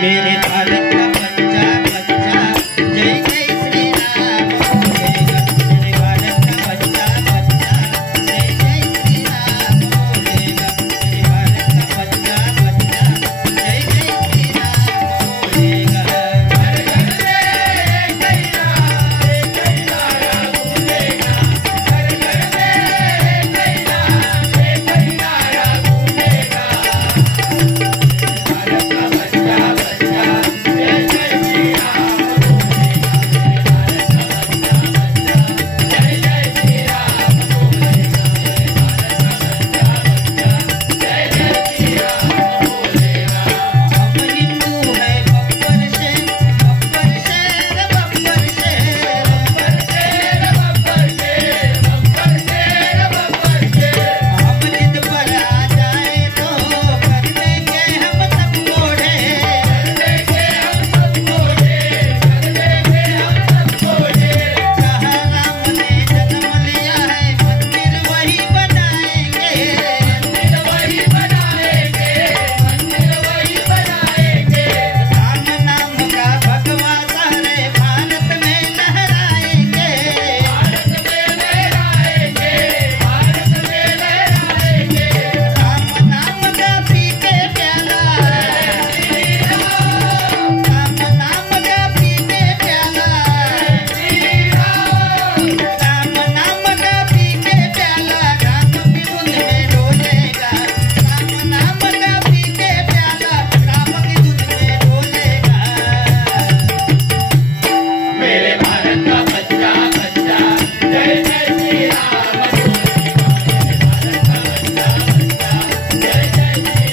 मेरे भारत का बच्चा बच्चा जय जय श्री राम बोलेगा। मेरे भारत का बच्चा बच्चा जय जय श्री राम बोलेगा। मेरे भारत का बच्चा बच्चा जय जय श्री राम बोलेगा। हर घर में जय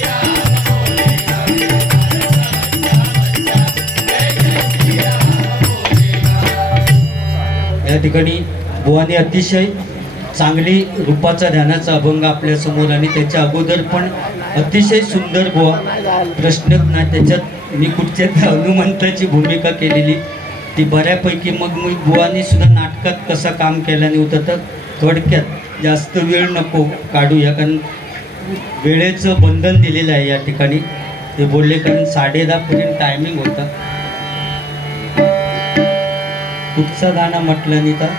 राम बोलेगा। हर घर में जय राम बोलेगा। या ठिकाणी बुवाने अतिशय चांगली रूपाचा ध्यानाचा अभंग आपल्या समोर आणि त्याच्या अगोदर पण अतिशय सुंदर बुवा प्रश्न नाही त्याच्यात मी कुठच्या हनुमंताची भूमिका केलेली ती बऱ्यापैकी मग मी बुवानी सुद्धा नाटकात कसं काम केल्याने होतं तर थोडक्यात जास्त वेळ नको काढूया कारण वेळेचं बंधन दिलेलं आहे या ठिकाणी ते बोलले कारण 10:30 पर्यंत टायमिंग होता कुठचा गाणं म्हटलं नाही तर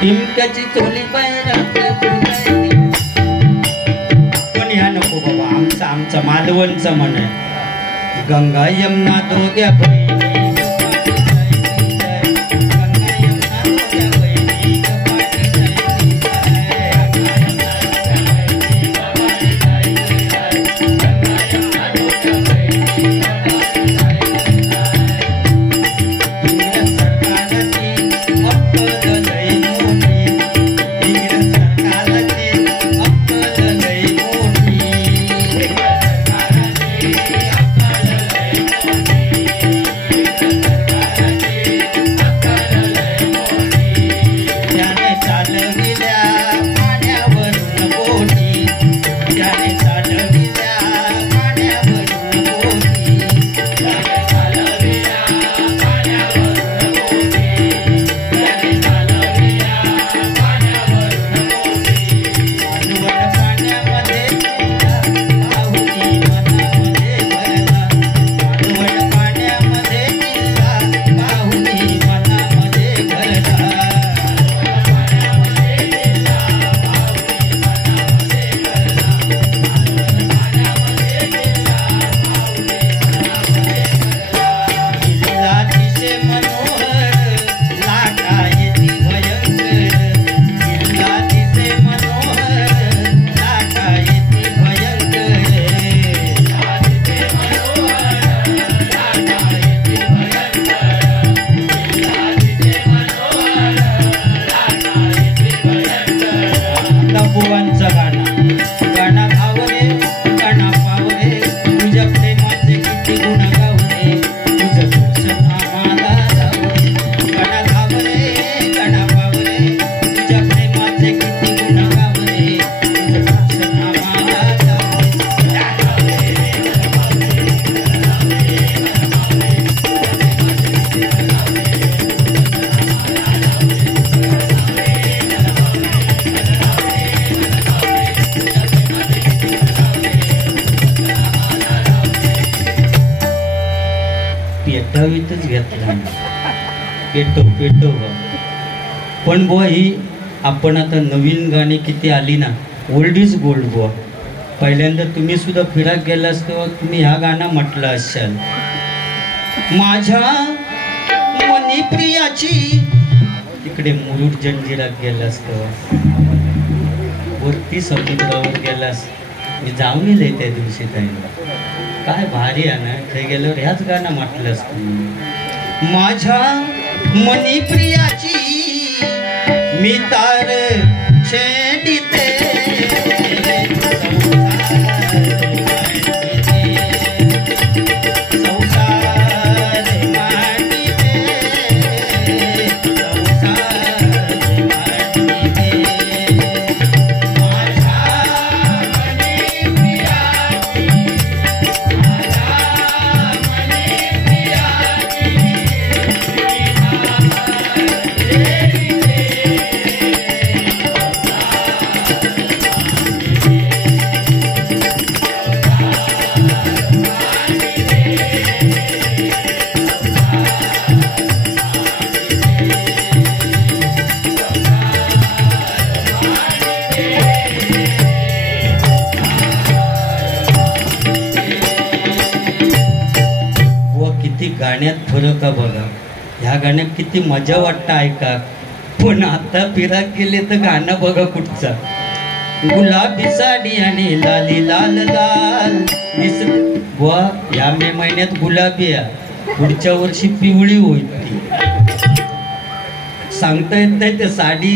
टिमक्याची चोली पण या नको बाबा आमचा मालवणचं म्हण आहे गंगा यमुना दोघ्या बहिणी ठराविकच घेतला पेटो पेटो पण बुवा ही आपण आता नवीन गाणी किती आली ना ओल्ड इज गोल्ड बुवा. पहिल्यांदा तुम्ही सुद्धा फिराक गेलास तेव्हा तुम्ही ह्या गाणं म्हटलं असाल माझ्या मनी प्रियाची. तिकडे मुरुड जंजिरात गेलास तेव्हा वरती समुद्रावर गेलास मी जाऊन गेले त्या दिवशी त्यांना काय भारी आहे ना. ते गेल्यावर ह्याच गाणं म्हटलंस तुम्ही माझ्या मनी प्रियाची मी तार छेडिते गाण्यात फरक आहे बघा. ह्या गाण्यात किती मजा वाटतं ऐका पण आता फिराक गेले तर गाणं बघा कुठचा गुलाबी साडी आणि लाली लाल लाल दिसत बुवा. या मे महिन्यात गुलाबी आहे पुढच्या वर्षी पिवळी होईल ती सांगता येत नाही. ते साडी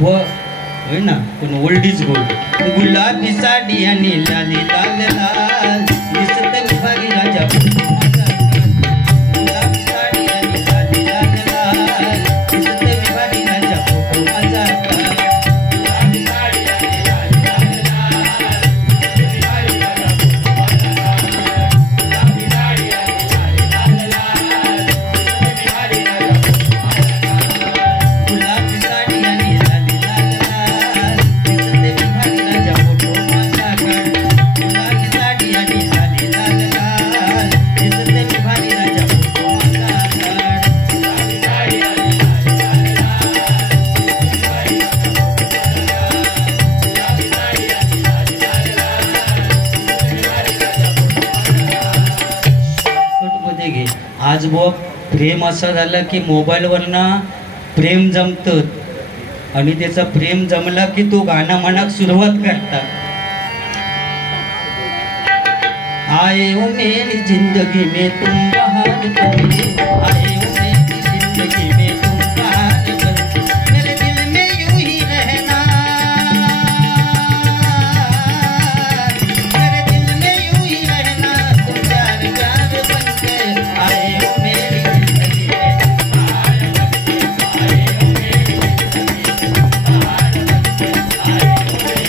व होय ना पण ओल्ड इज गोल्ड. गुलाबी साडी आणि लाली लाल लाल दिसत विभागी राजा आज बुवा प्रेम असा झाला की मोबाईलवरनं प्रेम जमतं आणि त्याचा प्रेम जमला की तो गाणं म्हणाक सुरुवात करतात. आए हो मेरी जिंदगी में तुम बहार बनके आए हो मेरी जिंदगी में तुम बहार बनके मेरे दिल में यूं ही रहना मेरे दिल में यूं ही रहना तुम प्यार प्यार बनके आए हो मेरी जिंदगी में तुम बहार बनके आए हो मेरी जिंदगी में तुम बहार बनके आए हो मेरी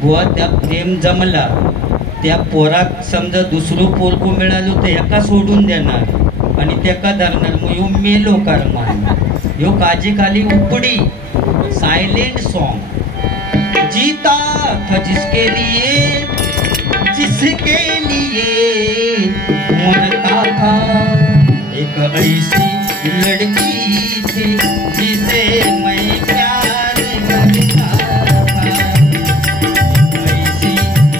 बुवा त्या प्रेम जमला त्या पोराक समजा दुसरं पोरकू मिळालो तर एका सोडून देणार आणि त्याका धरणार मग यो मेलो कार यो काजी खाली उपडी सायलेंट सॉन्ग जीता था जिसके लिए मरता था एक ऐसी लड़की थी जिसे मैं प्यार करता था ऐसी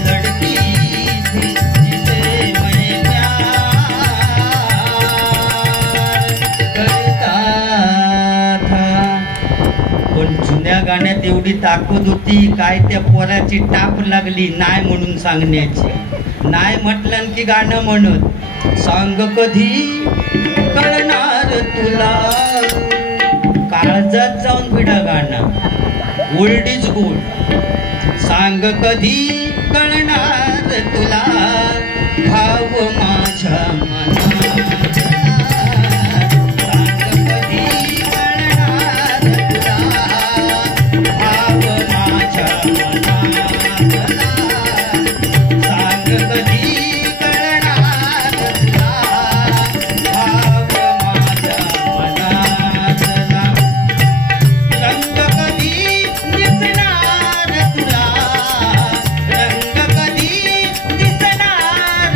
लड़की थी जिसे मैं प्यार करता था. पण जुन्या गाण्यात एवढी ताकद होती काय त्या पोराची टाप लागली नाही म्हणून सांगण्याची. नाही म्हटलं की गाणं म्हणत सांग कधी कळणार तुला काळजात जाऊन बिडा गाणं ओल्ड इज गोल्ड. सांग कधी कळणार तुला भाव माझ्या मनात सांग कधी कळणार तुला भाव माझ्या मनात सांग कधी कळणार तुला भाव माझ्या मनात रंग कधी दिसणार तुला रंग कधी दिसणार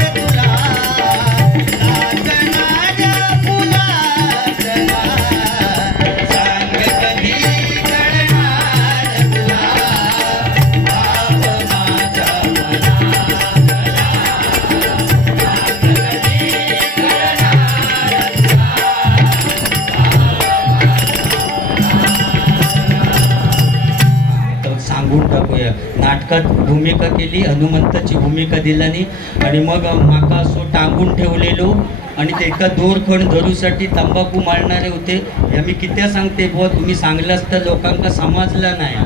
सांगून टाकूया. नाटकात भूमिका केली, हनुमंताची भूमिका दिलानी आणि मग माका असो टांगून ठेवलेलो आणि ते एका दोरखंड धरूसाठी तंबाखू मारणारे होते. या मी कित्या सांगते बुवा, तुम्ही सांगलास तर लोकांका समजला नाही,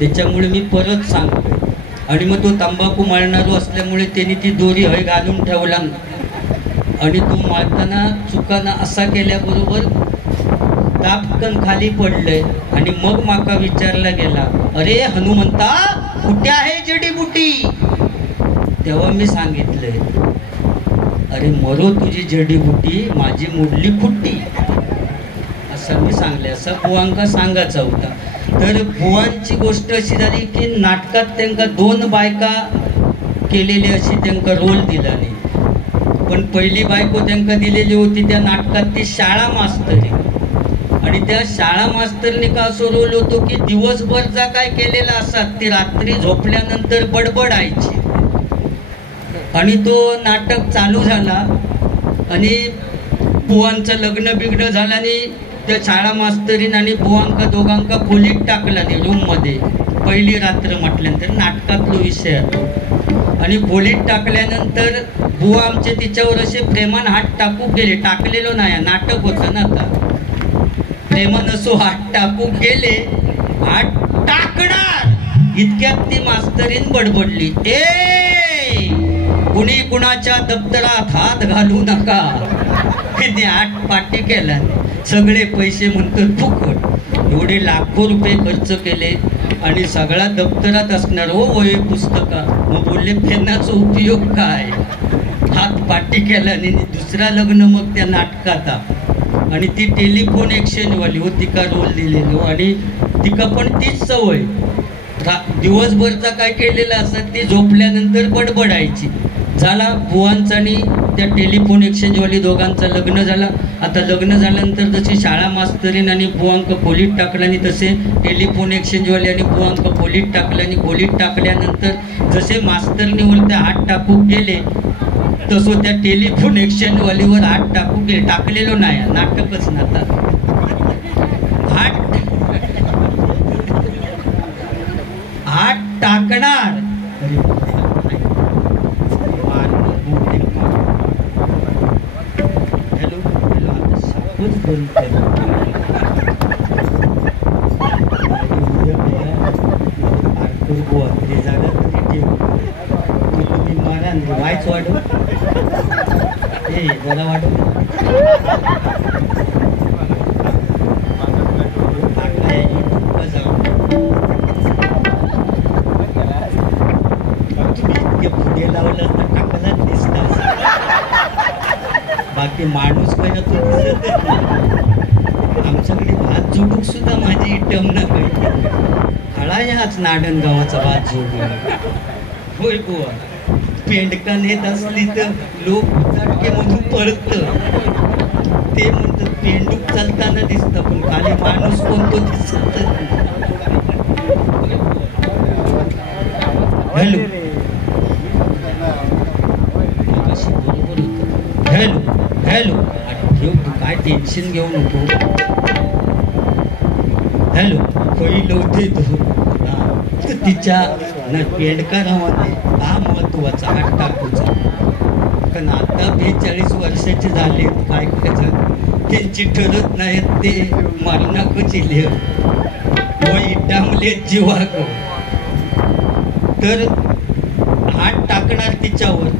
त्याच्यामुळे मी परत सांगतो. आणि मग तो तंबाखू मारणारो असल्यामुळे त्यांनी ती दोरी हय घालून ठेवला आणि तो मारताना चुकाना असा केल्याबरोबर तापकन खाली पडलंय. आणि मग माका विचारला गेला, अरे हनुमंता कुठे आहे जडीबुटी? तेव्हा मी सांगितलंय, अरे मरो तुझी जडीबुटी, माझी मुडली फुट्टी, असं मी सांगले. असं बुवांका सांगायचा होता. तर बुवांची गोष्ट अशी झाली की नाटकात त्यांना 2 बायका केलेली अशी त्यांना रोल दिला नाही. पण पहिली बायको त्यांना दिलेली होती त्या नाटकात ती शाळा मास्तरी. आणि त्या शाळा मास्तरने का असं रोल होतो की दिवसभर जा काय केलेला असतात ती रात्री झोपल्यानंतर बडबडायची. आणि तो नाटक चालू झाला आणि बुवांचं लग्न बिग्न झालं आणि त्या शाळा मास्तरीन आणि बुवांका दोघांका खोलीत टाकला नाही रूम मध्ये. पहिली रात्र म्हटल्यानंतर नाटकातलो विषय होतो. आणि खोलीत टाकल्यानंतर बुवा आमचे तिच्यावर असे प्रेमान हात टाकू गेले, टाकलेलो नाही नाटक होतं ना आता, प्रेमान असो हात टाकू गेले, हात टाकणार इतक्यात ती मास्तरीन बडबडली, ए कुणी कुणाच्या दप्तरात हात घालू नका. तिने हात पाटी केला, सगळे पैसे म्हणतात फुकट. एवढे लाखो रुपये खर्च केले आणि सगळा दप्तरात असणार हो वही पुस्तका. मग बोलले पेनाचा उपयोग काय? हात पाटी केला आणि दुसरा लग्न मग त्या नाटकात. आणि ती टेलिफोन एक्सचेंजवाली हो, तिका रोल दिलेलो आणि तिका पण तीच सवय, दिवसभरचा काय केलेला असत ती झोपल्यानंतर बडबडायची. झाला बुवांचा आणि त्या टेलिफोन एक्सचेंजवाली दोघांचं लग्न झालं. आता लग्न झाल्यानंतर जशी शाळा मास्तरीन आणि बुवांक खोलीत टाकलं आणि तसे टेलिफोन एक्सचेंजवाले आणि बुवांक खोलीत टाकलं. आणि खोलीत टाकल्यानंतर जसे मास्तरनीवर त्या हात टाकू गेले तसं त्या टेलिफोन एक्सचेंजवालीवर हात टाकू गेले. टाकलेलो नाही, नाटकच नाता हात टाकणार. हॅलो हॅलो, आता सापच बंद ते जागा तरी ठेव. तुम्ही मारा वायच वाढव, हे जरा वाढव. पुढे लावलं तर टाकलाच दिसतात, बाकी माणूस काय तो दिसत. आमच्याकडे भात जोडूक सुद्धा माझी इटम न कळते. खळा याच नाडण गावाचा भात जोडून होय बुवा. पेंडकान येत असली तर लोक चटकेमधून पळत, ते म्हणतात पेंडूक चालताना दिसतं पण खाली माणूस कोणतो दिसत. हॅलो हॅलो हॅलो, ठेव तू काय टेन्शन घेऊ नको. हॅलो पहिलं होते तो तिच्या ना पेंडकारामध्ये हा महत्वाचा हात टाकूचा. कारण आता 42 वर्षाचे झाले, काय करायचं त्यांची ठरत नाहीत ते मरणाकच इले व इटामले जीवाक. तर हात टाकणार तिच्यावर,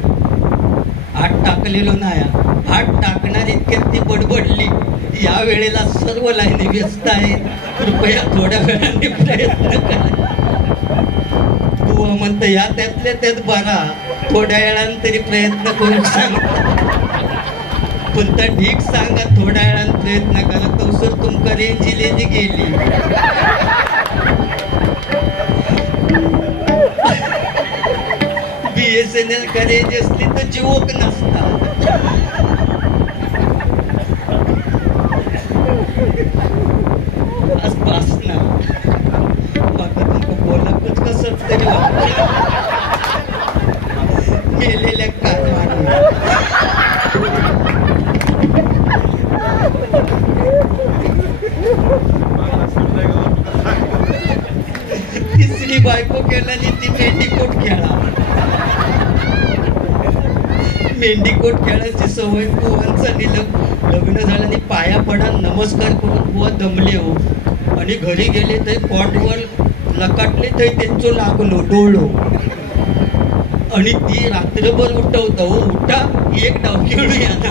हात टाकलेलो नाही, हात टाकणार इतक्यात ती बडबडली, या वेळेला सर्व लाईनी व्यस्त आहेत, कृपया थोड्या वेळाने प्रयत्न करा. तू म्हणतं या त्यातल्या त्यात बरा, थोड्या वेळाने तरी प्रयत्न करून सांग. पण त्या ठीक सांगा, थोड्या वेळाने प्रयत्न करा. तवसर तुमका रेंज इलेली गेली. BSNL का रेंज असली तर जीवक नसता. बस ना, बघा तुमका बोलापच कसं तरी गेलेल्या कामाने. तिसरी बायको केल्याने ती मेंढीकोट खेळा. मेंढीकोट खेळायची सवय बुवांचा लग्न झालं आणि पाया पडा नमस्कार करून बुवा दमले हो आणि घरी गेले तर पॉटवर लकाटले तर त्यांचं लागलो डोळो आणि ती रात्रभर उठवता हो उठा एक डाव खेळूया ना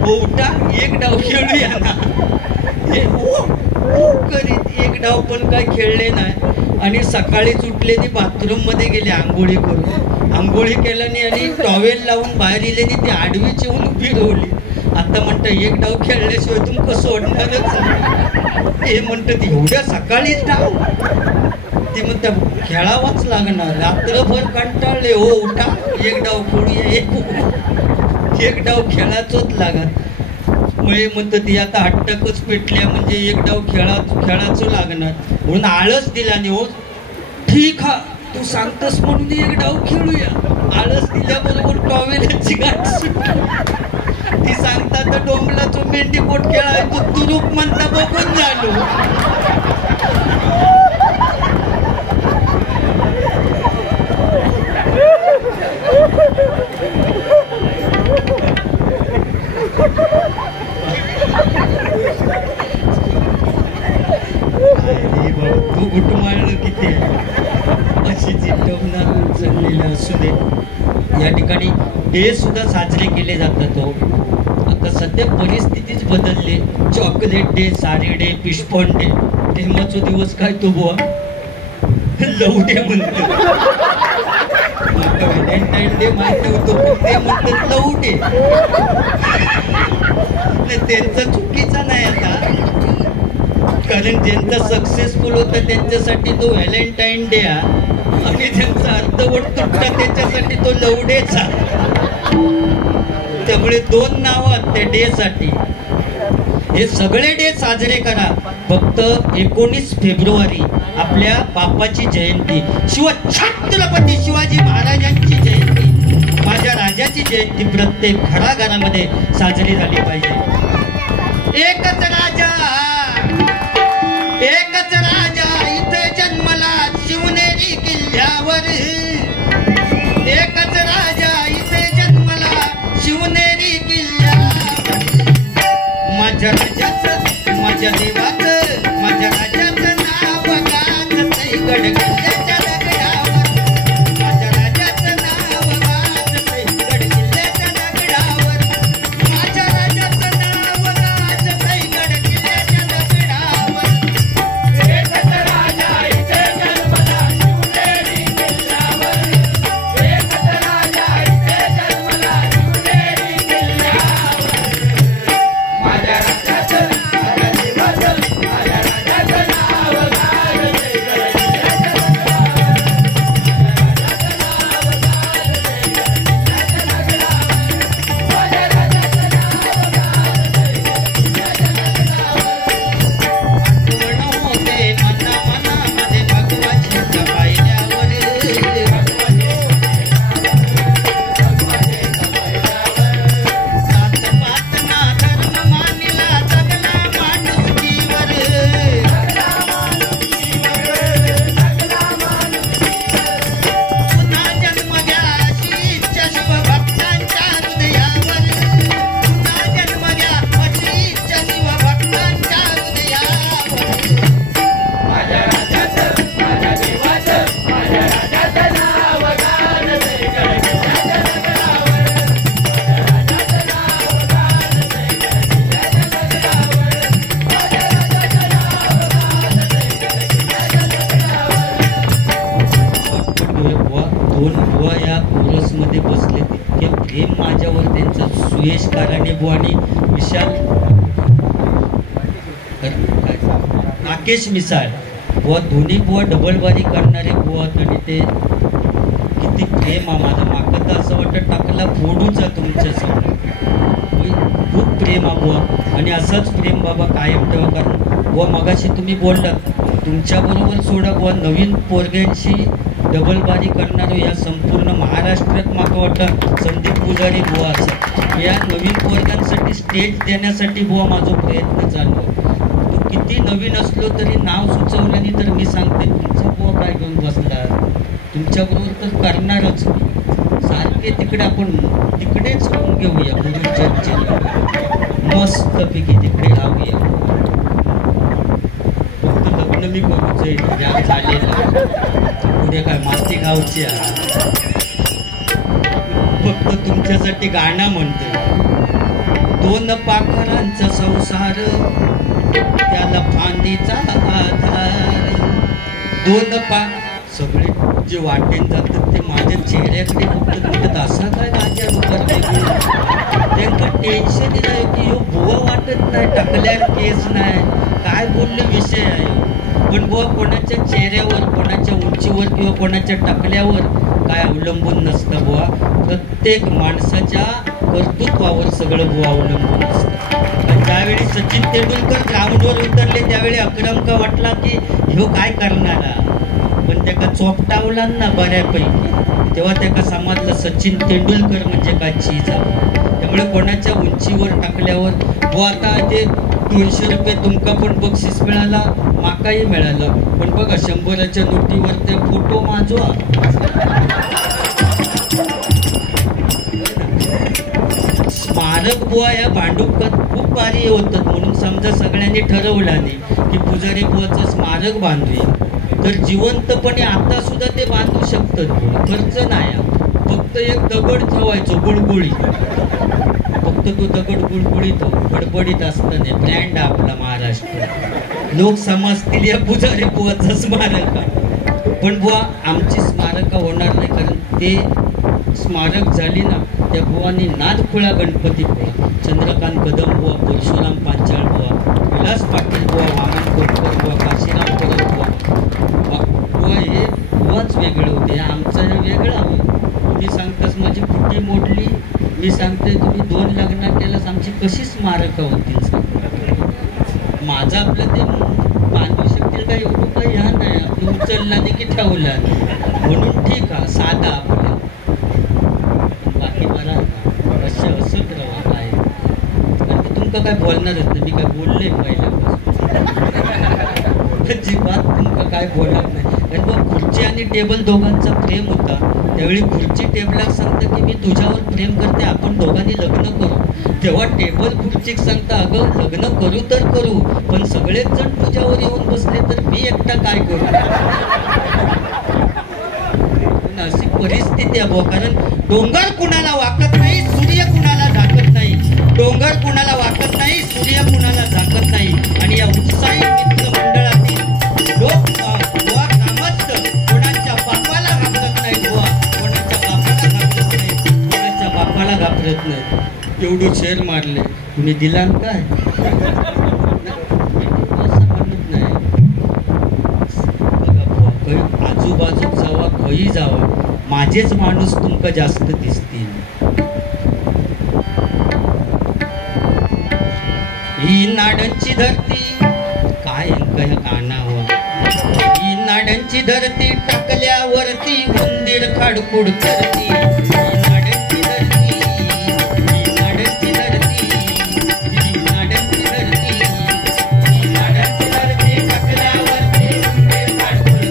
हो उठा एक डाव खेळूया ना हे हो करीत एक डाव पण काय खेळले नाही आणि सकाळीच उठले ती बाथरूम मध्ये गेले आंघोळी करून आंघोळी केल्याने आणि टॉवेल लावून बाहेर इलेनी ती आडवीची होऊन उभी राहिली. आता म्हणतं एक डाव खेळल्याशिवाय तुम्ही कसं वाटणारच हे म्हणतं ती एवढ्या सकाळीच डाव ती म्हणतं खेळावाच लागणार रात्रभर कंटाळले हो उठा एक डाव खेळूया एक डाव खेळाचोच लागत मुळे म्हणतं ती आता हट्टकच पेटल्या म्हणजे एक डाव खेळाचं लागणार म्हणून आळस दिला नाही हो ठीक हा तू सांगतस म्हणून एक डाव खेळूया आळस दिल्याबरोबर टॉवेलची गाठ सुटली. ती सांगता तर डोंबलाचं मेंढीकोट खेळाय तू तुरूप म्हणता बघून झालो. तू गुटमाळलं किती अशी चिटवणार चढलेलं असू दे. या ठिकाणी डे सुद्धा साजरे केले जातात हो. आता सध्या परिस्थितीच बदलली. चॉकलेट डे सारी डे पिशपॉन डे तेव्हाचा दिवस काय तो बुवा लव डे म्हणतो. व्हॅलेंटाईन डे माहिती होतो पण ते म्हणतात लव डे. त्यांचा चुकीचा नाही आता कारण ज्यांचा सक्सेसफुल होता त्यांच्यासाठी तो व्हॅलेंटाईन डे आणि ज्यांचा अर्धवट तुटला त्याच्यासाठी तो लव डेचा. त्यामुळे दोन नाव आहेत त्या डे साठी. हे सगळे डे साजरे करा फक्त 19 फेब्रुवारी आपल्या बापाची जयंती छत्रपती शिवाजी महाराजांची जयंती माझ्या राजाची जयंती प्रत्येक घराघरामध्ये साजरी झाली पाहिजे. एकच राजा इथे जन्मला शिवनेरी किल्ल्यावर एकच राजा इथे जन्मला शिवनेरी किल्ल्यावर माझ्या राजाचं माझ्या देवाचं माझ्या राजाचं नाव गाजतंय गडकिल्ल्याच्या दगडावर माझ्या राजाचं नाव गाजतंय गडकिल्ल्याच्या दगडावर माझ्या राजाचं नाव गाजतंय गडकिल्ल्याच्या दगडावर. एकच राजा इथे जन्मला शिवनेरी किल्ल्यावर एकच राजा इथे जन्मला शिवनेरी किल्ल्यावर माझ्या राजाचं माझ्या देवाचं माझ्या राजाचं नाव गाजतंय गडकिल्ल्याच्या मध्ये बसले ते प्रेम माझ्यावर त्यांचं सुयश काराणे बुवानी विशाल राकेश मिसाळ बुवा दोन्ही बुवा डबलबाजी करणारे बुवा आणि ते किती प्रेम माझं मागं तर असं वाटतं टाकला फोडूचा तुमच्या समोर खूप प्रेम बुवा आणि असंच प्रेम बाबा कायम ठेवा कारण बुवा मगाशी तुम्ही बोललात तुमच्याबरोबर सोडा बुवा नवीन पोरग्यांशी डबलबाजी करणारं या संपूर्ण महाराष्ट्रात मला वाटतं संदीप पुजारी बुवा असं या नवीन पोरग्यांसाठी स्टेज देण्यासाठी बुवा माझा प्रयत्न चालू आहे. तो किती नवीन असलो तरी नाव सुचवल्याने तर तुमच्याबरोबर तर करणारच सारखे तिकडे आपण तिकडेच होऊन घेऊया गुरु चर्चेला मस्तपैकी तिकडे राहूया फक्त लग्न मी करूच या झालेलं पुढे काय माती गावची फक्त तुमच्यासाठी गाणं म्हणते दोन पाखरांचा संसार त्याला फांदीचा आधार दोन सगळे जे वाटेन जातात ते माझ्या चेहऱ्याकडे फक्त म्हणतात असा काय राजा त्यांना टेन्शन नाही की हो बुवा वाटत नाही टाकल्यावर केस नाही काय बोलले विषय आहे पण बुवा कोणाच्या चेहऱ्यावर कोणाच्या उंचीवर किंवा कोणाच्या टाकल्यावर काय अवलंबून नसतं बुवा प्रत्येक माणसाच्या कर्तृत्वावर सगळं बुवा अवलंबून असतं ज्यावेळी सचिन तेंडुलकर ग्राउंडवर उतरले त्यावेळी अक्रमका वाटला की ह्यो काय करणारा पण त्याका चोपटावला ना बऱ्यापैकी तेव्हा त्याका समजलं सचिन तेंडुलकर म्हणजे काय चीज आहे त्यामुळे कोणाच्या उंचीवर टाकल्यावर व आता ते 200 रुपये तुमका पण बक्षीस मिळाला माकाही मिळालं पण बघा 100च्या नोटीवर ते फोटो माजवा स्मारक बुवा या भांडुपकात खूप भारी होतात म्हणून समजा सगळ्यांनी ठरवलं नाही की पुजारी बुवाचं स्मारक बांधूया तर जिवंतपणे आता सुद्धा ते बांधू शकतात खर्च नाही फक्त एक दगड ठेवायचो गुळगुळी फक्त तो दगड गुळगुळीत गडबडीत असताना ब्रँड आपला महाराष्ट्र लोक समजतील या पुजारी बुवाचं स्मारक पण बुवा आमची स्मारक होणार नाही कारण ते स्मारक झाली ना त्या बुवांनी नादखुळा गणपती बुवा चंद्रकांत कदम बुवा परशुराम पांचाळ बुवा विलास पाटील बुवा वामन कोटकर बुवा काशीराम परत बुवा बुवा हे बुवाच वेगळे होते आमचं हे वेगळं आहे तुम्ही सांगतास माझी कुटी मोडली मी सांगते तुम्ही 2 लग्न केल्यास आमची कशी स्मारकं होतील सांग माझं आपलं ते बांधू शकतील का एवढं काही ह्या नाही आपलं उचलला नाही की ठेवला म्हणून ठीक आहे साधा आपलं बाकी बरा कशा असंच रवा काय आणि तुमका काय बोलणारच नाही मी काय बोलले पहिल्यापासून अजिबात तुमका काय बोलणार नाही कारण बघ खुर्ची आणि टेबल दोघांचा प्रेम होता त्यावेळी खुर्ची टेबलाक सांगता की मी तुझ्यावर प्रेम करते आपण दोघांनी लग्न करू तेव्हा टेबल खुर्चीक सांगता अगं लग्न करू तर करू पण सगळेच जण तुझ्यावर येऊन बसले तर मी एकटा काय करू अशी परिस्थिती आहे कारण डोंगर कुणाला वाकत नाही सूर्य कुणाला झाकत नाही डोंगर कुणाला वाकत नाही सूर्य कुणाला झाकत नाही आणि या उत्साही मित्र मंडळातील लोक बुवा कामच कोणाच्या बापाला घाबरत नाही बुवा कोणाच्या बापाला घाबरत नाही कोणाच्या बापाला घाबरत नाही एवढं शेर मारले तुम्ही दिला काय असं म्हणत नाही बघा आजूबाजूक जावा खई जावा माझेच माणूस तुमका जास्त दिसतील ही नाडांची धरती काय ह्या कानावर ही नाडांची धरती टाकल्यावरती मंदिर खाडखुड करती नाडांची धरती ही नाडांची धरती ही नाडांची धरती ही नाडांची धरती टाकल्यावरती मंदिर खाडखुड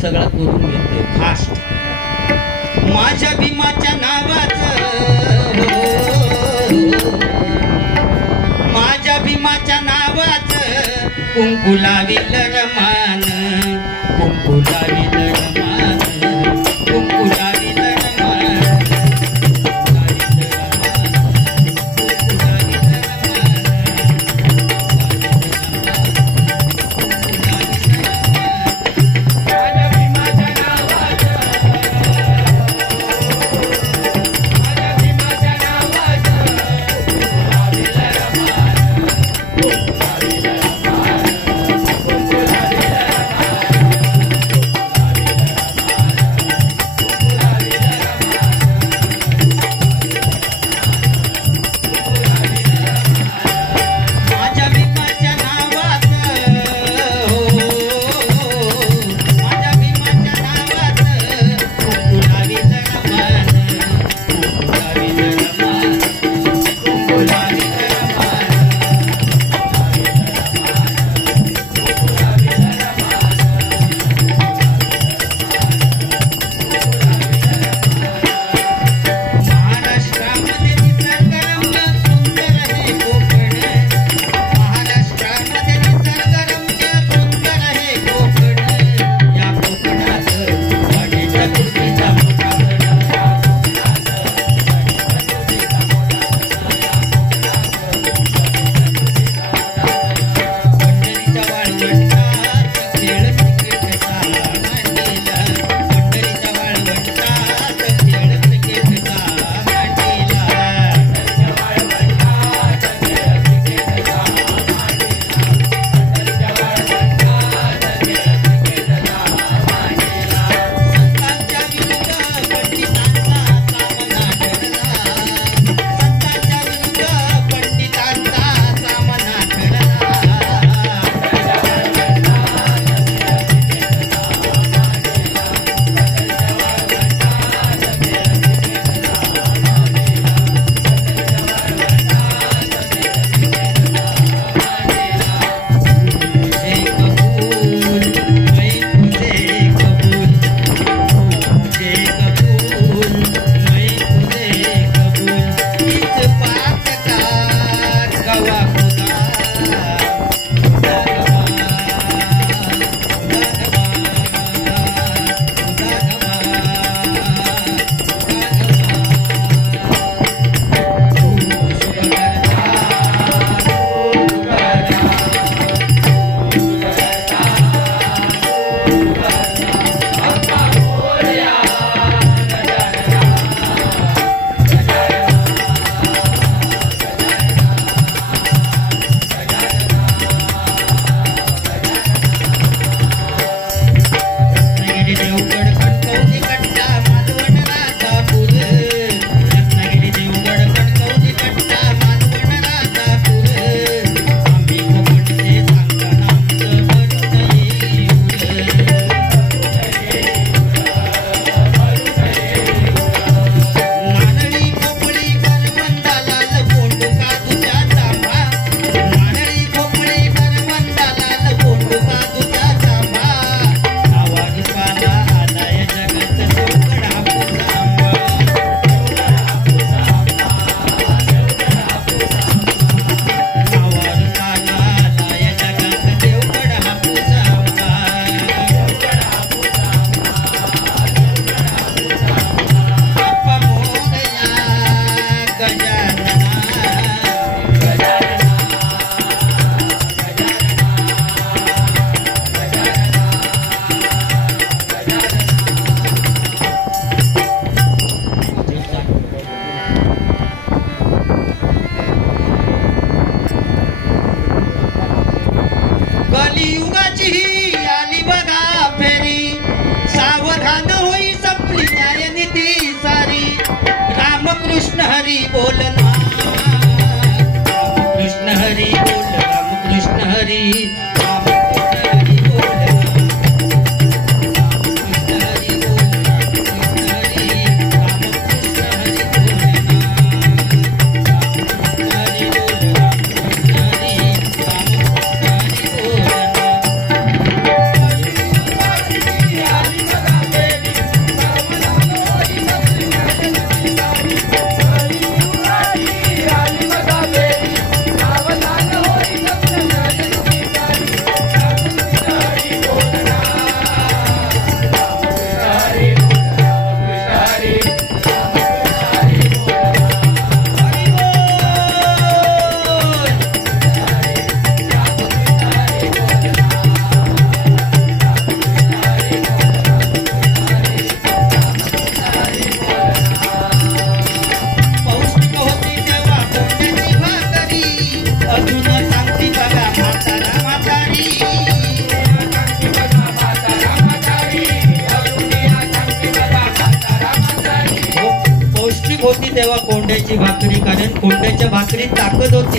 सगळा करून घेते फास्ट माझ्या भीमाच्या नावाचं माझ्या भीमाच्या नावाचं कुंकू लाविल रमान कुंकू लाविल रमान कुंकू लाविल बोलना कृष्ण हरी बोल राम कृष्ण हरी होती तेव्हा कोंड्याची भाकरी, कारण कोंड्याच्या भाकरीत ताकद होती.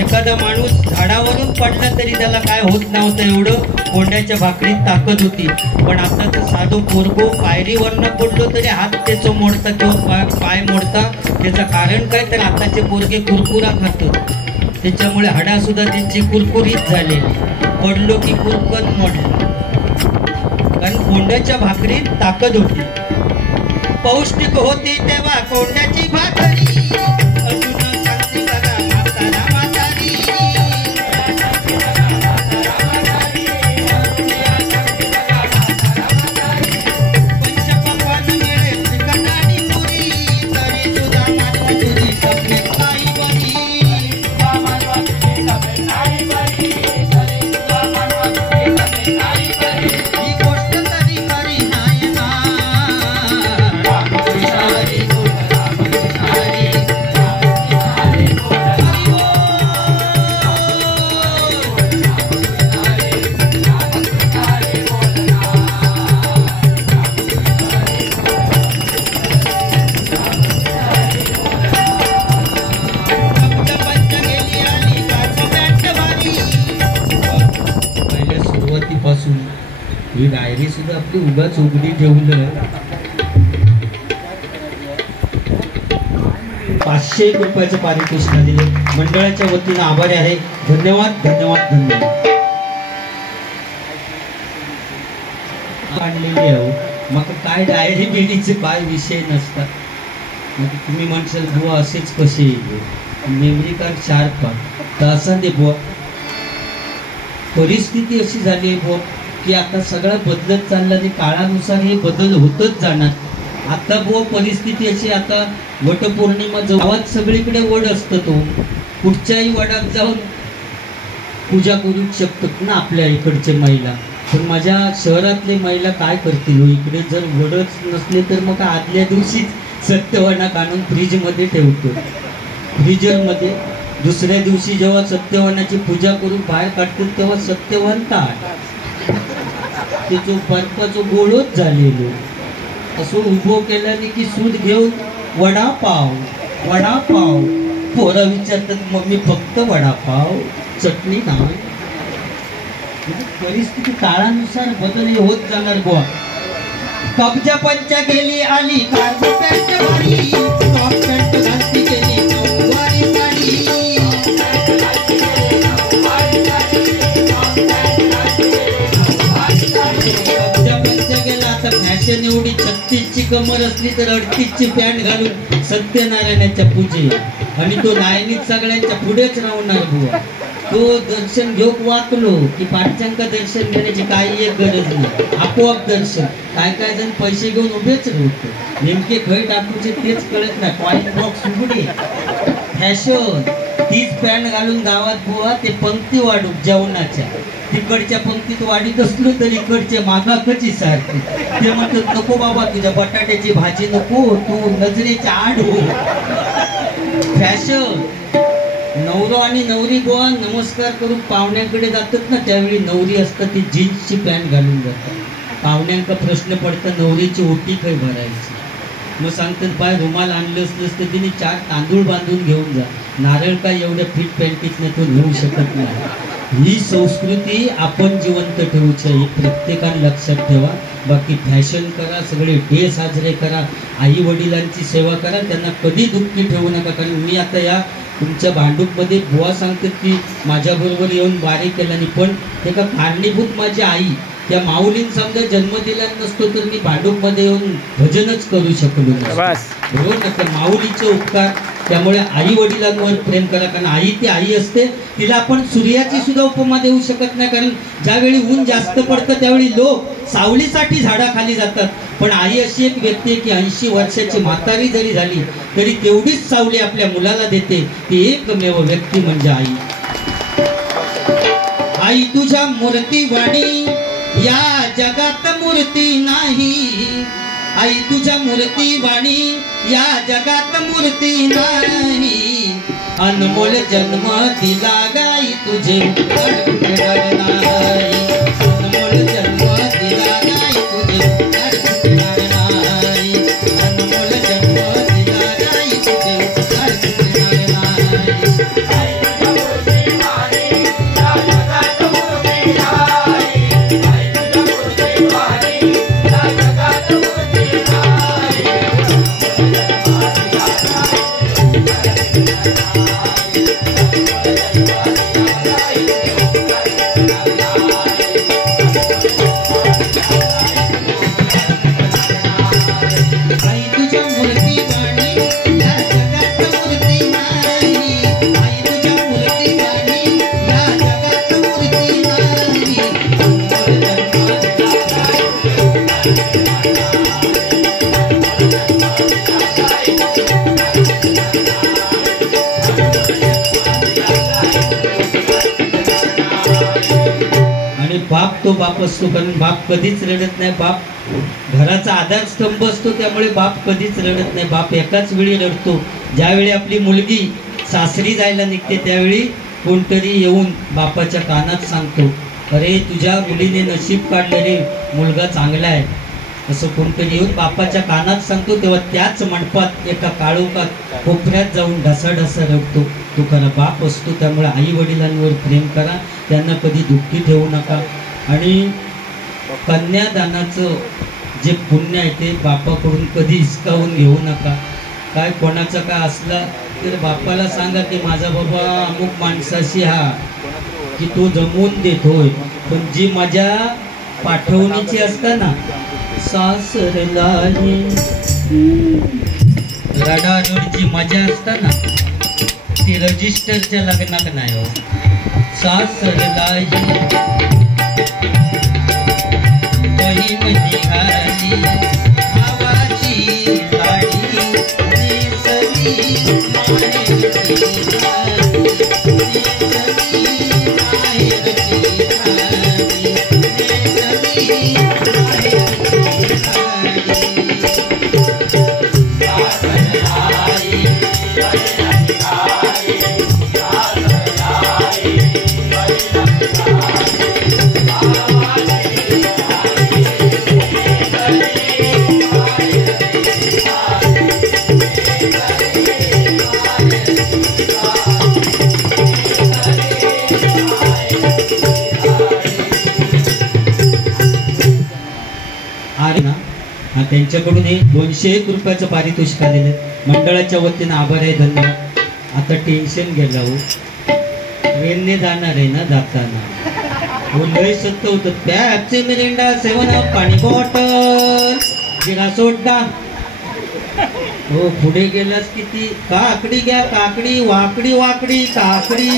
एखादा माणूस झाडावरून पडला तरी त्याला काय होत नव्हतं, एवढं कोंड्याच्या भाकरीत ताकद होती. पण आता तर साधो पोरगो पायरीवरनं पडलो तरी हात त्याचं मोडता किंवा पाय मोडता. त्याचं कारण काय तर आताचे पोरगे कुरकुरा खातात, त्याच्यामुळे हाडा सुद्धा त्यांची कुरकुरीत झालेली. पडलो की कुरकन मोडलं, कारण कोंड्याच्या भाकरीत ताकद होती. पौष्टिक होती तेव्हा कोंड्याची भाकरी, अजून सांगते बघा म्हातारा म्हातारी. पंचपक्वान्न मिळे चिकन आणि पुरी, तरी सुद्धा मानवा तुझी तब्येत नाही बरी. ही गोष्ट तरी खरी नाही ना. सुरुवातीपासून ही डायरी सुद्धा आपली उगाच उघडी ठेवलं. 500 रुपयाचे पारितोषिक दिले. मंडळाच्या वतीनं आभारी आहे. धन्यवाद धन्यवाद धन्यवाद. आणलेली आहे मग काय डायरी बिडीचे काय विषय नसतात. मग तुम्ही म्हणशाल बुवा असेच कसे मेमरी कार्ड 4 पाठ तर असं दे बुवा. परिस्थिती अशी झाली आहे बुवा की आता सगळं बदलत चाललं आणि काळानुसार हे बदल होतच जाणार. आता बुवा परिस्थिती अशी, आता वटपौर्णिमा गावात सगळीकडे वड असतं, तो कुठच्याही वडात जाऊन पूजा करू शकतात ना आपल्या इकडचे महिला. पण माझ्या शहरातले महिला काय करतील, इकडे जर वडच नसले तर मग आदल्या दिवशीच सत्यवाना काढून फ्रीजमध्ये ठेवतो, फ्रीजरमध्ये. दुसऱ्या दिवशी जेव्हा सत्यवानाची पूजा करून बाहेर काढतात तेव्हा सत्यवान ताट त्याचं बर्फाचं गोळच झालेलो असं उभं केल्याने की सूद घेऊन वडापाव वडापाव. पोरं विचारतात मम्मी फक्त वडापाव चटणी नाही. परिस्थिती काळानुसार बदल होत जाणार बुवा. कब्जा पंचा गेली आली कार्गो पॅन्ट वाली, टॉप पॅन्ट घालती गेली नऊवारी साडी. कब्जा पंचा गेला आता फॅशन एवढी 36ची कमर असली तर 38ची पॅन्ट घालून सत्यनारायणाच्या पूजे, आणि तो लाईनीत सगळ्यांच्या पुढेच राहणार बुवा. तो दर्शन घेऊ वाकलो की पाठ्यांका दर्शन घेण्याची काही एक गरज नाही, आपोआप दर्शन. काय काय जण पैसे घेऊन उभेच राहतो, नेमके खय टाकूचे तेच कळत नाही. कॉइन बॉक्स उघडे फॅशन, तीच पॅन्ट घालून गावात बुवा ते पंक्ती वाढू जेवणाच्या. तिकडच्या पंक्तीत वाढीत असलो तरी इकडचे मागाकची सारखी. ते म्हणतात नको बाबा तुझ्या बटाट्याची भाजी नको, तू नजरेच्या आड हो. फॅशन. नवरा आणि नवरी बुवा नमस्कार करून पाहुण्यांकडे जातात ना, त्यावेळी नवरी असतात ती जीन्सची पॅन्ट घालून जातात. पाहुण्यांका प्रश्न पडतं नवरीची ओटी काय भरायची. मग सांगतात बाय रुमाल आणलं असलंस तर तिने 4 तांदूळ बांधून घेऊन जा, नारळ काय एवढ्या फिट पॅन्टीतनं तो नेऊ शकत नाही. ही संस्कृती आपण जिवंत ठेवूची आहे, प्रत्येकाने लक्षात ठेवा. बाकी फॅशन करा, सगळे डे साजरे करा, आई वडिलांची सेवा करा, त्यांना कधी दुःखी ठेवू नका. कारण मी आता या तुमच्या भांडूपमध्ये बुवा सांगतात की माझ्याबरोबर येऊन बारे केला नाही, पण त्याला कारणीभूत माझी आई. त्या माऊलीन समजा जन्म दिला नसतो तर मी भांडूपमध्ये येऊन भजनच करू शकलो नसतो. बरोबर ना? तर माऊलीचे उपकार. त्यामुळे आई वडिलांवर प्रेम करा, कारण आई ती आई असते. तिला आपण सूर्याची सुद्धा उपमा देऊ शकत नाही, कारण ज्यावेळी ऊन जास्त पडतं त्यावेळी लोक सावलीसाठी झाडाखाली जातात. पण आई अशी एक व्यक्ती आहे की 80 वर्षाची म्हातारी जरी झाली तरी तेवढीच सावली आपल्या मुलाला देते. ती एकमेव व्यक्ती म्हणजे आई. आई तुझ्या मूर्तीवाणी या जगात मूर्ती नाही, आई तुझ्या मूर्तीवाणी या जगात मूर्ती नाही, अनमोल जन्म दिला गाई तुझे नाही, अनमोल जन्म दिला गाई तुझे नाही, अनमोल जन्म दिला गाई तुझे बाप तो बाप असतो, कारण बाप कधीच रडत नाही. बाप घराचा आधारस्तंभ असतो, त्यामुळे बाप कधीच रडत नाही. बाप एकाच वेळी रडतो. ज्यावेळी आपली मुलगी सासरी जायला निघते त्यावेळी कोणतरी येऊन बापाच्या कानात सांगतो, अरे तुझ्या मुलीने नशीब काढलं रे, मुलगा चांगला आहे, असं कोणतरी येऊन बापाच्या कानात सांगतो. तेव्हा त्याच मंडपात एका काळोखात कोपऱ्यात जाऊन ढसाढसा रडतो. तो खरा बाप असतो. त्यामुळे आई वडिलांवर प्रेम करा, त्यांना कधी दुःखी ठेवू नका. आणि कन्यादानाचं जे पुण्य आहे ते बापाकडून कधी हिसकावून घेऊ नका. काय कोणाचं काय असलं तर बापाला सांगा की माझा बाबा अमुक माणसाशी हा की तो जमवून देतोय. पण जी मजा पाठवणीची असता ना, सासरलाही रडारडची मजा असता ना, ती रजिस्टरच्या लग्नात नाही हो. सासरलाही बहीण निघाली भावाची लाडी, नेसली माहेरची साडी, नेसली माहेरची साडी, नेसली माहेरची साडी. सासरलाही बहीण निघाली, सासरलाही बहीण त्यांच्याकडून हे 201 रुपयाचं पारितोषिक आलेलं आहे. मंडळाच्या वतीनं आभार आहे, धन्यवाद. आता टेन्शन गेलं हो, ट्रेनने जाणार आहे ना, जाताना हो लय सत्त होतं. पॅपचे मिरिंडा 7 अप पाणी बॉटल जिरा सोडा हो. पुढे गेलास किती काकडी घ्या, काकडी वाकडी वाकडी काकडी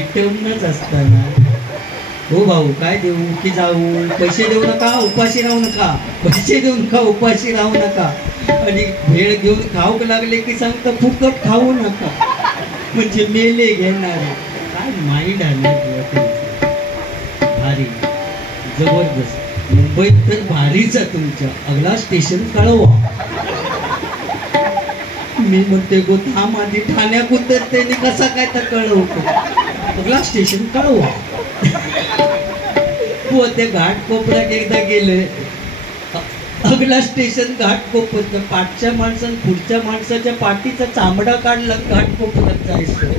इटवूनच असताना हो भाऊ काय देऊ की जाऊ, पैसे देऊ नका, उपाशी राहू नका, पैसे देऊ नका, उपाशी राहू नका. आणि भेळ घेऊन खाऊ लागले की सांगता फुकट खाऊ नका, म्हणजे मेले घेणारे. काय माइंड आलं भारी, जबरदस्त. मुंबईत तर भारीच आहे तुमच्या. अगला स्टेशन कळवा. मी म्हणते गो थांब आधी ठाण्यात उतरते कसा काय तर कळवतो. अगला स्टेशन कळवा. ते घाट कोपऱ्यात एकदा गेले, अगला स्टेशन घाटकोपर. पाठच्या माणसानं पुढच्या माणसाच्या पाठीचा चामडा काढला घाटकोपरात जायचं.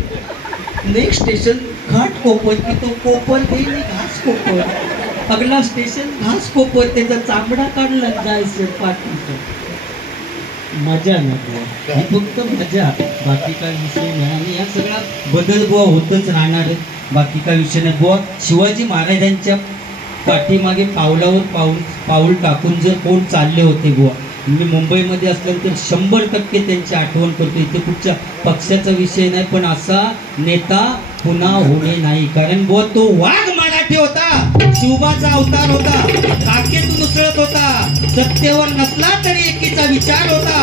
नेक्स्ट स्टेशन घाटकोपर की तो कोपर गेली घासकोपर. अगला स्टेशन घासकोपर त्याचा चामडा काढला जायचं पाठीचं. मजा नको ही फक्त मजा, बाकी काय विषय नाही. आणि या सगळा बदल बुवा होतच राहणार आहे, बाकी काय विषय नाही बुवा. शिवाजी महाराजांच्या पाठीमागे पाऊल टाकून जर कोण चालले होते बुवा, मी मुंबईमध्ये असल्यानंतर 100% त्यांची आठवण करतो. इथे कुठच्या पक्षाचा विषय नाही, पण असा नेता पुन्हा होणे नाही. कारण बुवा तो वाघ मराठी होता, शिवबाचा अवतार होता, काकेतून उसळत होता, सत्तेवर नसला तरी एकीचा विचार होता,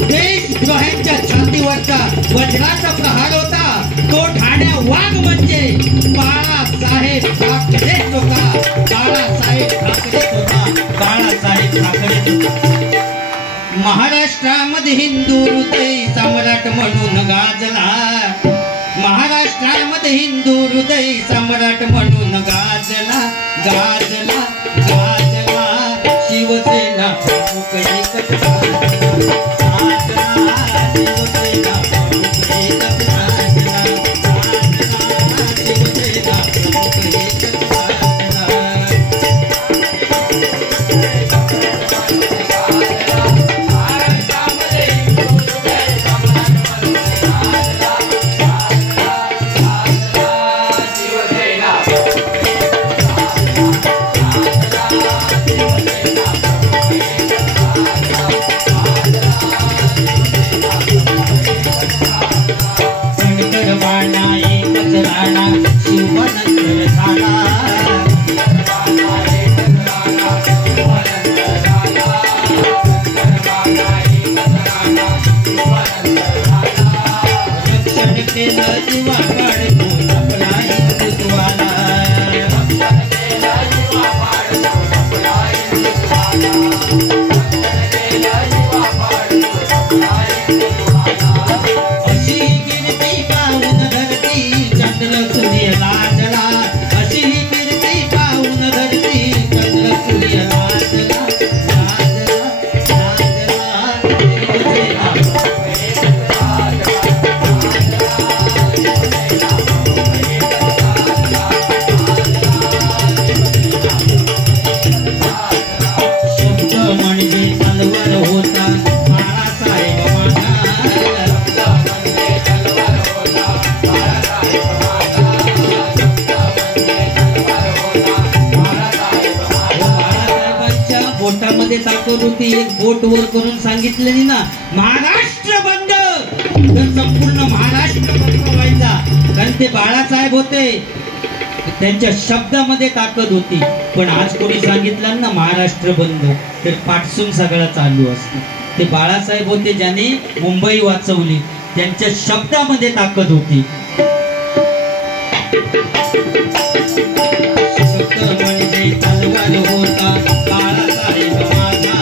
देशद्रोह्यांच्या छातीवरचा वज्राचा प्रहार होता. तो ठाण्या वाघ म्हणजे बाळासाहेब ठाकरेच होता. बाळासाहेब ठाकरेच होता. बाळासाहेब ठाकरेच होता. महाराष्ट्रामध्ये हिंदू हृदय सम्राट म्हणून गाजला. महाराष्ट्रामध्ये हिंदू हृदय सम्राट म्हणून गाजला. गाजला गाजला शिवसेना प्रमुख एकच गाजला. शिवसेना प्रमुख एकच गाजला. शिवसेना प्रमुख एकच गाजला. एक बोट वर करून सांगितलेली ना, महाराष्ट्र बंद, तर संपूर्ण महाराष्ट्र बंद व्हायचा. कारण ते बाळासाहेब होते, त्यांच्या शब्दामध्ये ताकद होती. पण आज कोणी सांगितलं ना महाराष्ट्र बंद, तर पाठसून सगळं चालू असतं. ते बाळासाहेब होते ज्याने मुंबई वाचवली, त्यांच्या शब्दामध्ये ताकद होती. शब्द म्हणजे तलवार होता बाळासाहेब माझा.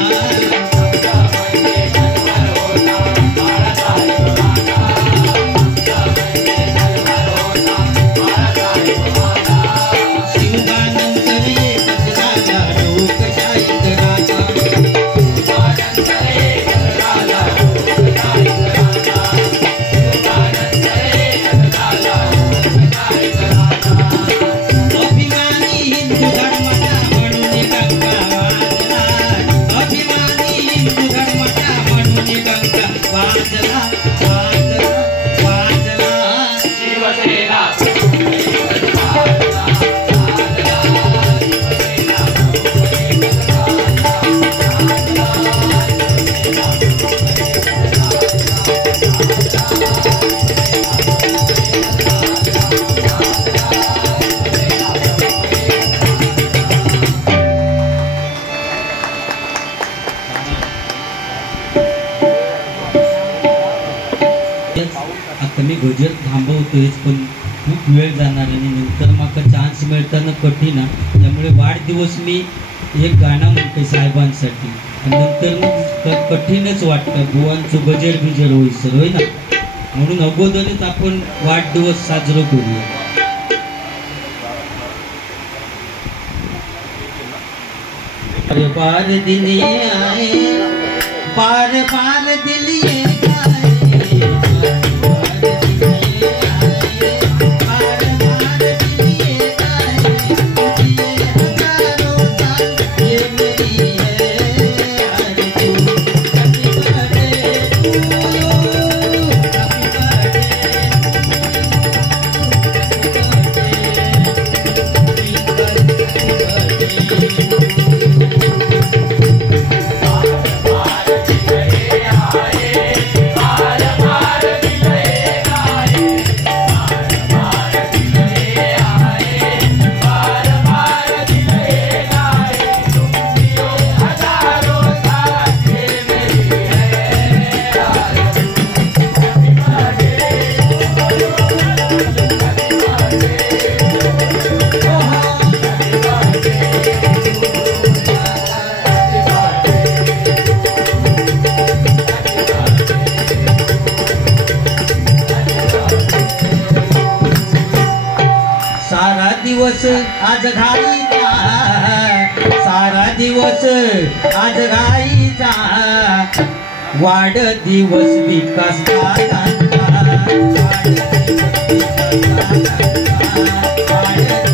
मी गजर थांबवतोयच, पण खूप वेळ जाणार आणि नंतर माका चान्स मिळताना कठीण आहे. त्यामुळे वाढदिवस मी एक गाणं म्हणते साहेबांसाठी, आणि नंतर मग कठीणच वाटतं बुवांचं गजर बिजर होईसर, होय ना. म्हणून अगोदरच आपण वाढदिवस साजरा करूया. बार दिन ये आए, बार बार दिल ये गाए, बार दिन ये आए, बार बार दिल ये गाए, ये हजारों साल ये मेरी है आरज़ू। Happy birthday to you, happy दिवस आज घाईचा, सारा दिवस आज घाईचा, वाढदिवस विकास दादांचा, वाढदिवस विकास